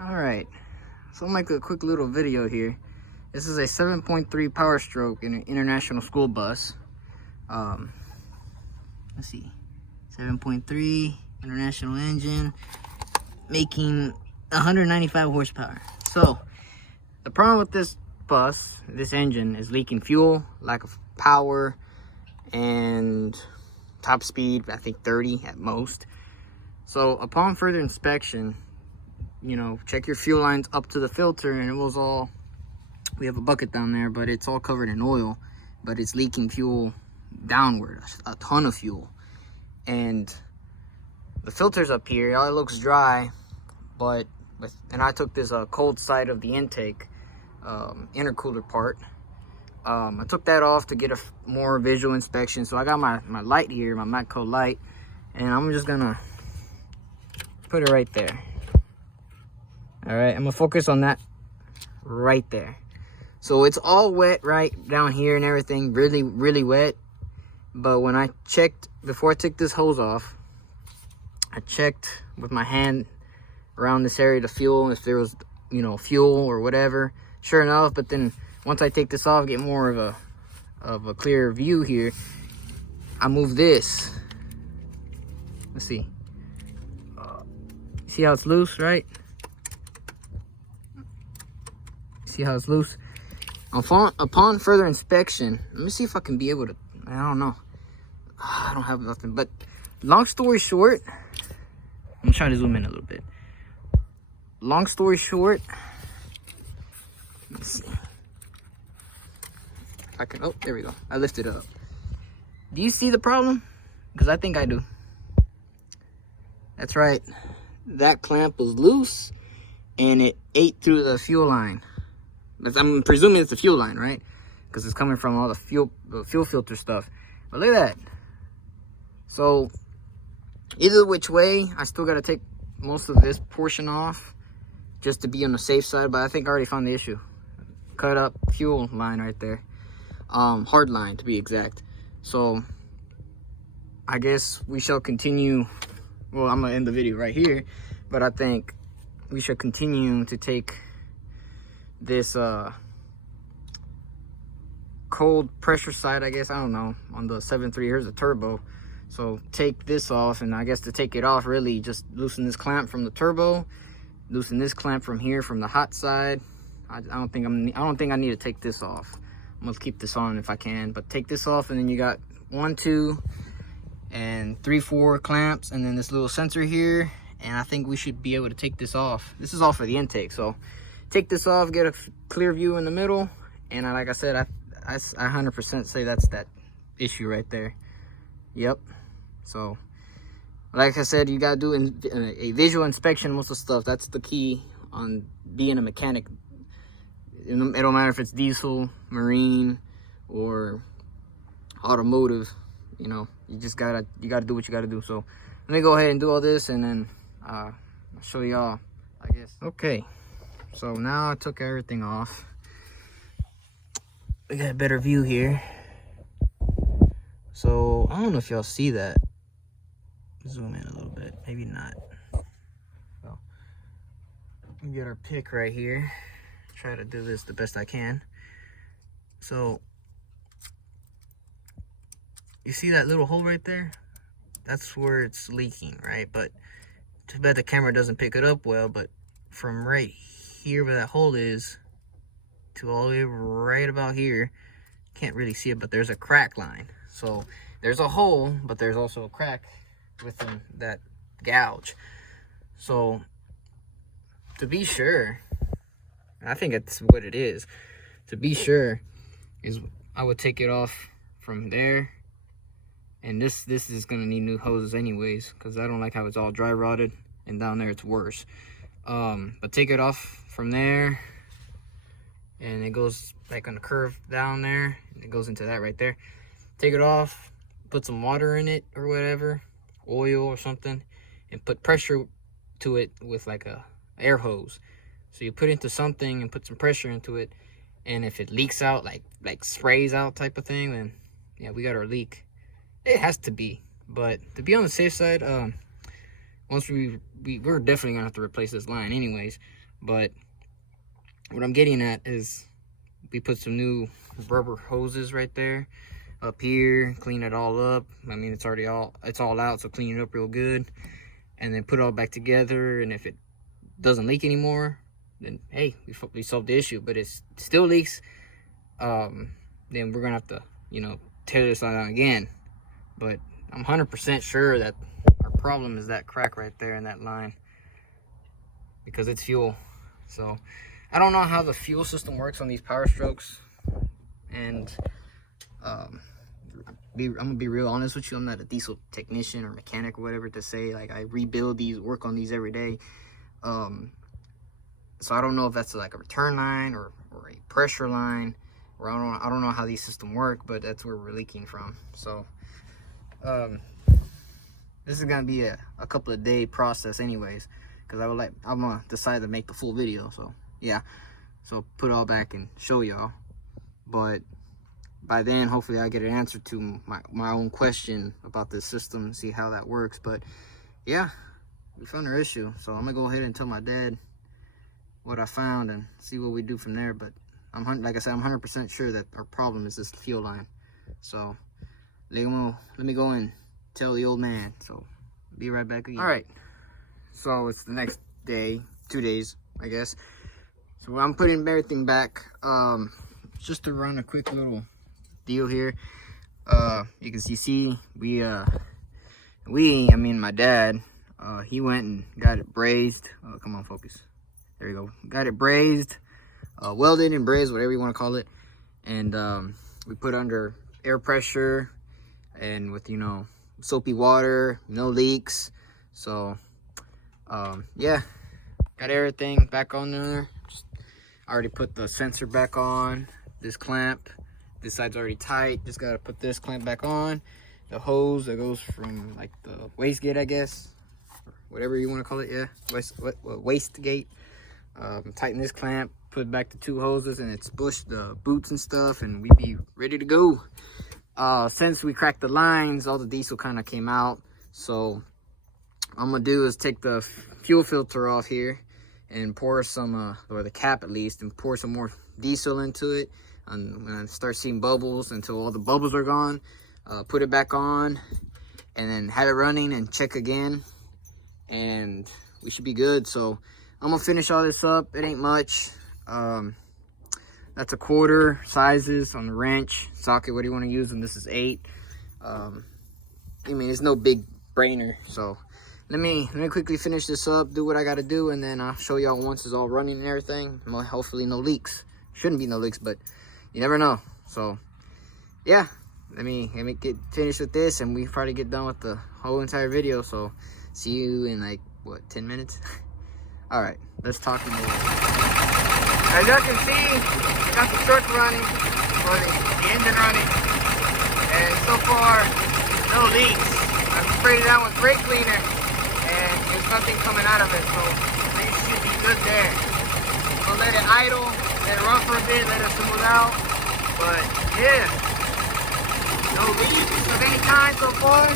All right, so I'll make a quick little video here. This is a 7.3 Powerstroke in an international school bus. Let's see, 7.3 international engine, making 195 horsepower. So the problem with this bus, this engine, is leaking fuel, lack of power, and top speed, I think 30 at most. So upon further inspection, you know, check your fuel lines up to the filter, and it was all, we have a bucket down there, but it's all covered in oil, but it's leaking fuel downward, a ton of fuel. And the filter's up here, it looks dry, but and I took this cold side of the intake, intercooler part. I took that off to get a more visual inspection. So I got my light here, my Matco light, and I'm just gonna put it right there. All right, I'm gonna focus on that right there. So it's all wet right down here and everything, really, really wet. But when I checked, before I took this hose off, I checked with my hand around this area to fuel, if there was, you know, fuel or whatever. Sure enough, but then once I take this off, get more of a clear view here, I move this. Let's see. See how it's loose, right? See how it's loose? Upon further inspection, let me see if I can be able to, I don't know. I don't have nothing, but long story short, I'm gonna try to zoom in a little bit. Long story short, let's see. I can, oh, there we go. I lifted it up. Do you see the problem? Because I think I do. That's right. That clamp was loose and it ate through the fuel line. I'm presuming it's the fuel line, right? Because it's coming from all the fuel filter stuff. But look at that. So either which way, I still got to take most of this portion off just to be on the safe side. But I think I already found the issue. Cut up fuel line right there. Hard line to be exact. So I guess we shall continue. Well, I'm gonna end the video right here, but I think we should continue to take this cold pressure side, I guess, I don't know, on the 7.3. Here's a turbo. So take this off, and I guess to take it off, really just loosen this clamp from the turbo, loosen this clamp from here from the hot side. I don't think I need to take this off. I'm gonna keep this on if I can, but take this off, and then you got 1, 2, and 3, 4 clamps, and then this little sensor here, and I think we should be able to take this off. This is all for the intake, so take this off, get a clear view in the middle, and like I said, I 100% say that's that issue right there. Yep. So like I said, you gotta do a visual inspection of most of the stuff. That's the key on being a mechanic. It don't matter if it's diesel, marine, or automotive. You know, you gotta do what you gotta do. So let me go ahead and do all this, and then I'll show y'all, I guess. Okay, so now I took everything off. We got a better view here. So I don't know if y'all see that. Zoom in a little bit, maybe not. So we get our pick right here. Try to do this the best I can. So you see that little hole right there? That's where it's leaking, right? But too bad the camera doesn't pick it up well, but from right here where that hole is to all the way right about here, can't really see it, but there's a crack line. So there's a hole, but there's also a crack within that gouge. So to be sure, I think that's what it is. To be sure, is I would take it off from there, and this is gonna need new hoses anyways, because I don't like how it's all dry rotted, and down there it's worse. But take it off from there, and it goes like on the curve down there, and it goes into that right there. Take it off, put some water in it or whatever, oil or something, and put pressure to it with like a air hose. So you put into something and put some pressure into it, and if it leaks out, like sprays out type of thing, then yeah, we got our leak. It has to be, but to be on the safe side, once we're definitely gonna have to replace this line anyways. But what I'm getting at is we put some new rubber hoses right there up here, clean it all up. I mean, it's all out, so clean it up real good, and then put it all back together. And if it doesn't leak anymore, then hey, we solved the issue. But it still leaks, then we're gonna have to, you know, tear this line out again. But I'm 100% sure that our problem is that crack right there in that line, because it's fuel. So I don't know how the fuel system works on these Powerstrokes, and I'm gonna be real honest with you. I'm not a diesel technician or mechanic or whatever to say like I rebuild these, work on these every day. So I don't know if that's like a return line or a pressure line, or I don't know how these systems work, but that's where we're leaking from. So this is gonna be a couple of day process anyways, because I'm gonna decide to make the full video. So yeah, so put it all back and show y'all. But by then, hopefully I get an answer to my own question about this system, see how that works. But yeah, we found our issue, so I'm gonna go ahead and tell my dad what I found and see what we do from there. But like I said, I'm 100% sure that our problem is this fuel line. So let me go and tell the old man. So be right back again. All right, so it's the next day, 2 days, I guess. So I'm putting everything back. Just to run a quick little deal here. You can see I mean my dad, he went and got it brazed. Oh, come on, focus. There you go. Got it brazed, welded and brazed, whatever you want to call it. And we put under air pressure and with, you know, soapy water, no leaks. So yeah, got everything back on there. I already put the sensor back on. This clamp, this side's already tight. Just gotta put this clamp back on. The hose that goes from like the waste gate, I guess, or whatever you want to call it. Yeah, waste gate. Tighten this clamp, put back the 2 hoses, and it's pushed the boots and stuff, and we be ready to go. Since we cracked the lines, all the diesel kind of came out. So what I'm gonna do is take the fuel filter off here and pour some, or the cap at least, and pour some more diesel into it. And when I start seeing bubbles, until all the bubbles are gone, put it back on, and then have it running and check again, and we should be good. So I'm gonna finish all this up. It ain't much. That's a 1/4 sizes on the wrench socket. What do you want to use? And this is 8. I mean, it's no big brainer. So let me quickly finish this up, do what I gotta do, and then I'll show y'all once it's all running and everything. Hopefully no leaks. Shouldn't be no leaks, but you never know. So yeah, let me get finished with this, and we probably get done with the whole entire video. So see you in like what, 10 minutes. All right, let's talk more. As you can see, I got the truck running, or the engine running, and so far no leaks. I've sprayed it out with brake cleaner, and there's nothing coming out of it, so things should be good there. So let it idle, let it run for a bit, let it smooth out. But yeah, no leaks of any kind so far.